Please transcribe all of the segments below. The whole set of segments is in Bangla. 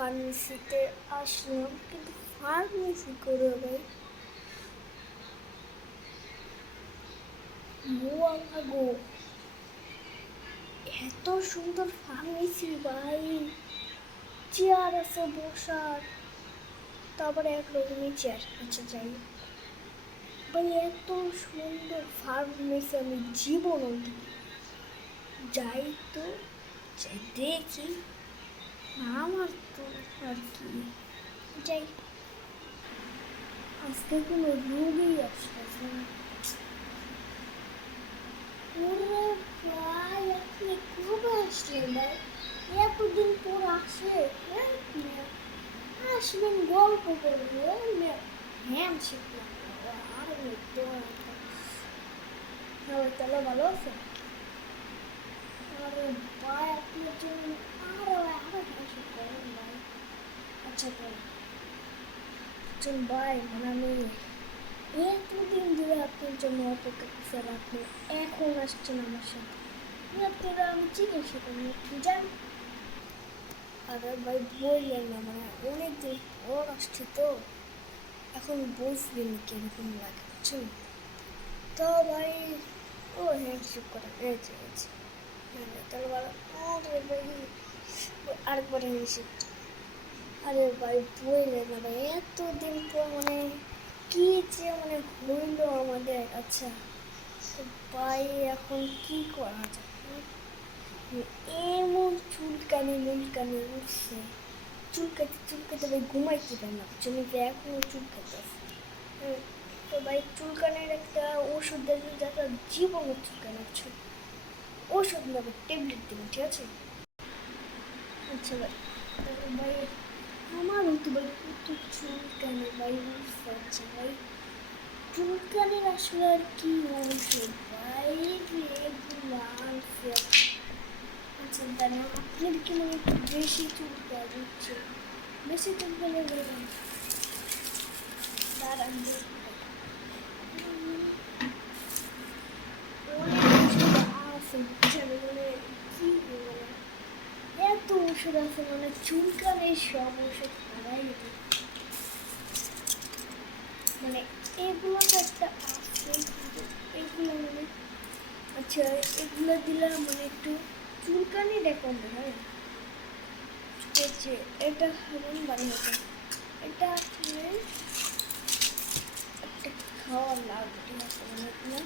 ফার্মেসিতে আসলাম, কিন্তু ফার্মেসি করে ভাই গো, এত সুন্দর ফার্মেসি ভাই, চেয়ার আছে বসার, তারপরে একরকমই চেয়ার। আচ্ছা যাই ভাই, এত সুন্দর ফার্মেসি আমি জীবনও যাই তো যাই দেখি, আমার তো আর কি যাই। আজকে কোনো রোগই আসতেছে না। ওরে ভাই, আপনি কবে আসলেন ভাই? এতদিন পর আসে, আসবেন গল্প করবো, হ্যাঁ শিখলাম। আর তাহলে ভালো আছে। আরে ভাই, আপনার জন্য আরো হাসি করেন ভাই। আচ্ছা চল ভাই, মানে আমি এতদিন ধরে আপনার জন্য অপেক্ষা করছি, আর আপনি এখন আসছেন আমার সাথে। আপনারা আমি জিজ্ঞাসা করি যান। আরে ভাই বললেন না, মানে অনেকদিন পর আসছি তো, এখন বুঝবেন কিরকম লাগে, বুঝছেন তো ভাই। ও হ্যান্ডশেক করে হয়েছে, তাহলে ভালো। আরে ভাই আরেকবার হ্যান্ডশেক। আরে ভাই বললেন না ভাই, এতদিন পর মানে কি যে মানে হইলো আমাদের। আচ্ছা তো ভাই, এখন কি করা যায়? এমন চুলকানি উঠছে, চুলকাতে ভাই ঘুমাইতে পারে না, জমি যে এখনো চুলকাতে আছে। তো ভাই চুলকানির একটা ওষুধ দেবেন, যাতে জীবনের চুলকানি উঠছে। ওষুধ নেবে, ট্যাবলেট দেবেন, ঠিক আছে? আচ্ছা ভাই, ভাই আমারও তো ভাই কত চুলকানি ভাই উঠছে। আচ্ছা ভাই, চুলকানির আসলে আর কি ওষুধ ভাই, এগুলো আনছে। আচ্ছা দাঁড়ান, আপনার কি মানে একটু বেশি চুলকায় বুঝছে, বেশি চুলকালে বলবেন। দাঁড়ান আছে বুঝছেন, মানে কি মানে এত ওষুধ আছে, মানে চুলকানির সব ওষুধ খাওয়াই মানে এগুলো তো একটা আছে, কিন্তু এগুলো মানে আচ্ছা এগুলো দিলে মানে একটু চুলকানিটা কমবে। হ্যাঁ এটা খাবেন ভালো হবে, এটা আপনি একটা খাওয়া লাগবে, ঠিক আছে? মানে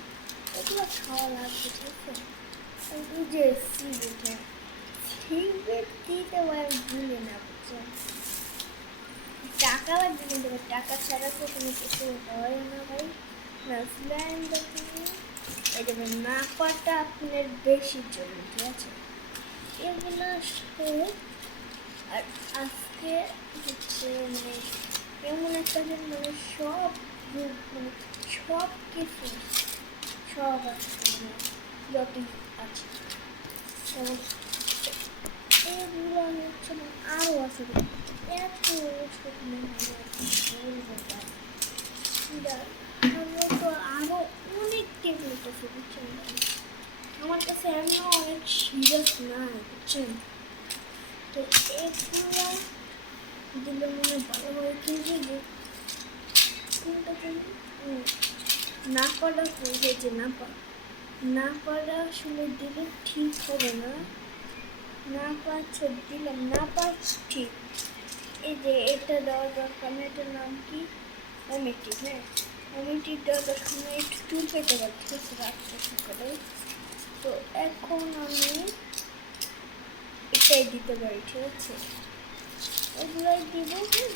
এগুলো খাওয়া লাগবে, ঠিক আছে? এই যে সিগারেট দিতে ভুলে না, বুঝছেন? টাকা লাগবে, কিন্তু টাকা ছাড়া তো কোনো কিছু হয় না ভাই। নাচলেন দেখি, এই যাবেন না পাটা আপনার বেশি জন্য, ঠিক আছে? এগুলো আর আজকে হচ্ছে মানে এমন একটা দিন, মানে সব মানে সব কিছু সব আছে, মানে যত আছে এগুলো হচ্ছে না, আরও আছে এত ওষুধ বলবো তাই। আমরা তো আরও অনেক ট্যাবলেট আছে, বুঝছেন? আমার কাছে এমন অনেক সিরিয়াস নাই, বুঝছেন? তো এগুলো দিলে মনে ভালো হয়, কিন্তু যে কোনটা না পারা হয়ে গেছে, না পারা আসলে দিলে ঠিক হবে না। না পাচ্ছে দিলাম, না পাচ্ছি ঠিক। এই যে এটা দেওয়া দরকার না, এটার নাম কি? ওমিটিভ। হ্যাঁ ওমিটিভ দেওয়া দরকার না, একটু চুল পেতে পারি, ঠিক আছে? রাখতে করে তো এখন আমি এটাই দিতে পারি, ঠিক আছে? এগুলাই দিব। হ্যাঁ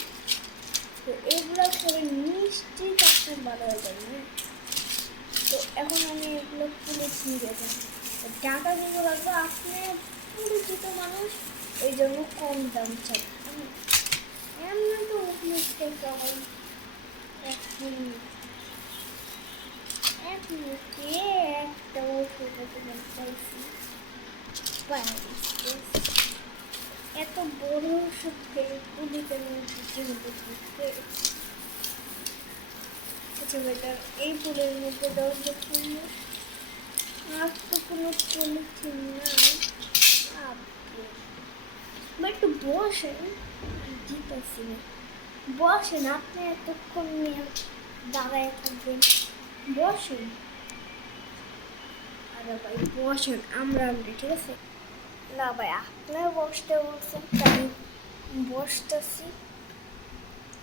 তো এগুলো করে নিশ্চিত আপনার ভালো হয়ে যাবে। হ্যাঁ তো এখন আমি এগুলো খুলে ছিঁড়ে যাবো, টাকা কিন্তু লাগবে, আপনি পরিচিত মানুষ, এই জন্য কম দাম চাই। এমনি তো একটা ওষুধ পাইছি, এত বড় ওষুধ খেয়ে পুলিতে আচ্ছা বেটা, এই ফুলের মধ্যে দেওয়ার জন্য আর তো কোনো পলিথিন নাই। ভাই একটু বসেন, জিতেছি না। বসেন, আপনি এতক্ষণ নিয়ে দাঁড়ায় থাকবেন, বসেন। আরে ভাই বসেন, আমরা ঠিক আছে। না ভাই আপনার বসতে বলছেন, তাই বসতেছি।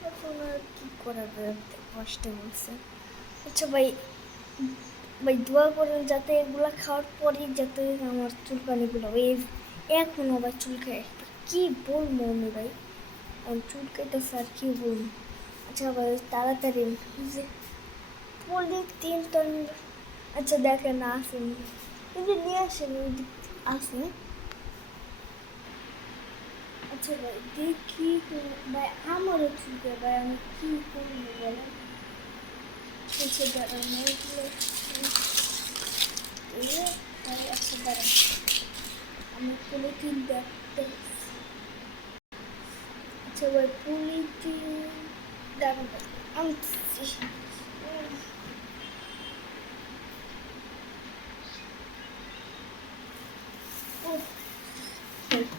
এখন আর কি করা যায়, বসতে বলছেন। আচ্ছা ভাই, ভাই দোয়া করেন যাতে এগুলা খাওয়ার পরেই যাতে আমার চুলকানিগুলো এখনো ভাই চুলকায়। কি বলবো আমি ভাই, আমি চুলকাইতে স্যার কি বলবো। আচ্ছা ভাই তাড়াতাড়ি যে পলিথিন তো আচ্ছা দেখেন আসেন, এই যে নিয়ে আসেন, আসেন। আচ্ছা ভাই দেখি ভাই আমারও চুলকে ভাই, আমি কি করবো বলেন। আচ্ছা দাঁড়ান এগুলো ভাই, আচ্ছা দাঁড়ান আমি পলিথিন দেখতে। আচ্ছা ভাই পলিথিন দাঁড়ান আমি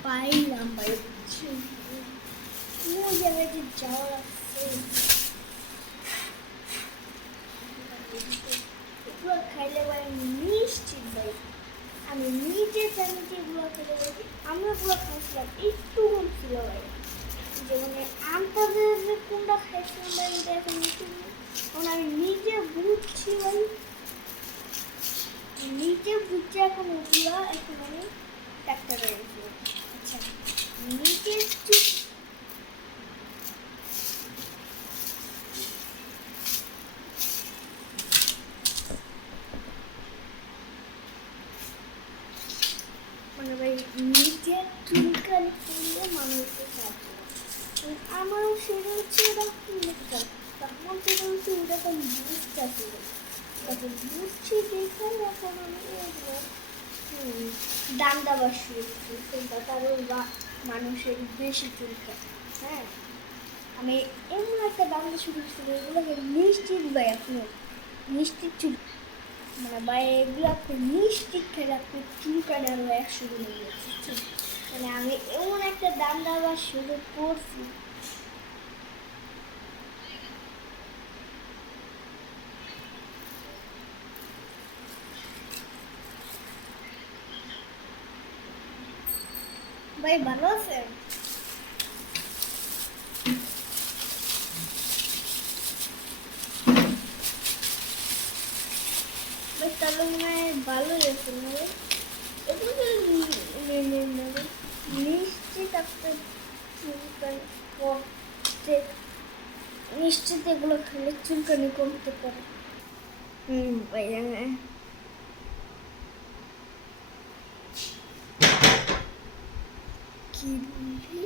পাইলাম ভাই, বুঝছি কোন জায়গায় যে যাওয়ার আছে। এগুলো খাইলে ভাই নিশ্চিত ভাই, আমি নিজে জানি যে এগুলো খেলে ভাই আমরা এগুলো খাইছিলাম একটু কম ছিল ভাই। যেমন আমটা যে কোনটা খাইছিলাম ভাই এটা এখন কারণ আমি নিজে বুঝছি ভাই, নিজে বুঝছি এখন ওগুলো এখন আমি ডাক্তারের উপর। আচ্ছা নিজে মানে ভাই নিজের চুলকানি করলে মানুষের সাহায্য করে। আমারও সেটা হচ্ছে ডাক্তার, তখন সেটা হচ্ছে ওরকম বুঝতে ছিল, তখন বুঝছি দেখে এখন আমি ডান্ডা বসিয়েছি, তারও মানুষের বেশি চুলকায়। হ্যাঁ আমি এমন একটা ডান্ডা শুরু ছিল, এগুলোকে নিশ্চিত ভাই আপনি নিশ্চিত চুল মানে ভাই এগুলো আপনি নিশ্চিত খেলে আপনি চুলকানি আরো 100 গুণ গেছে। মানে আমি এমন একটা ডান্ডা আবার শুরু করছি। ভাই ভালো আছেন? ভাই তাহলে মনে হয় ভালোই আছে না ভাই, এগুলো নেবে নিশ্চিত আপনার চুলকানি করতে, নিশ্চিত এগুলো খেলে চুলকানি কমতে পারে। ভাই কি বললি